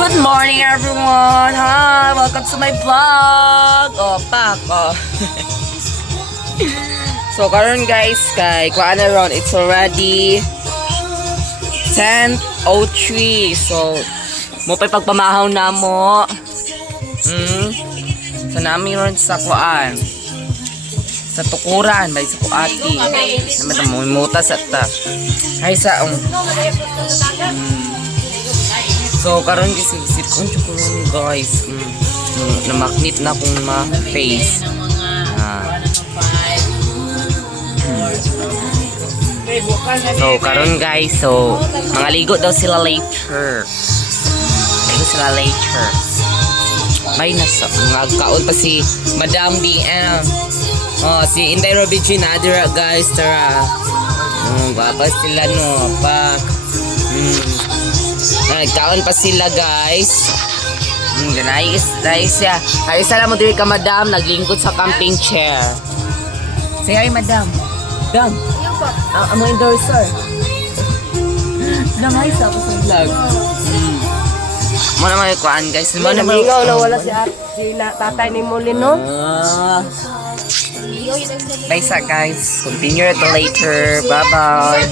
Good morning everyone! Hi! Welcome to my vlog! Oh, pak! Oh. So, karon guys, kay kuan na ron, it's already 10:03. So, mo pa pagpamahaw na mo. So, nami ron sa kuan. Sa tukuran, bay sa kuati. Naman mo muta sa ta. Ay sa So, karon gisip ko guys. Na magnet na kung ma-face. So, karon guys, so mga ligo daw sila later. Ligo sila later. May nasa mga kaon pa si Madam DM. Oh, si Inday Robin Adira guys, tara. Guwapa sila no, pa. Kaon pa sila guys. Ganayis siya. Ay sala mo diri ka Madam, naglingkod sa camping chair. Say hi Madam. Madam. Ang endorser. Lang hi sa ako sa vlog. Mo na may kuan guys. Mo na Ikaw na wala si tatay ni Molino. Bye sa guys. Continue it later. Bye bye.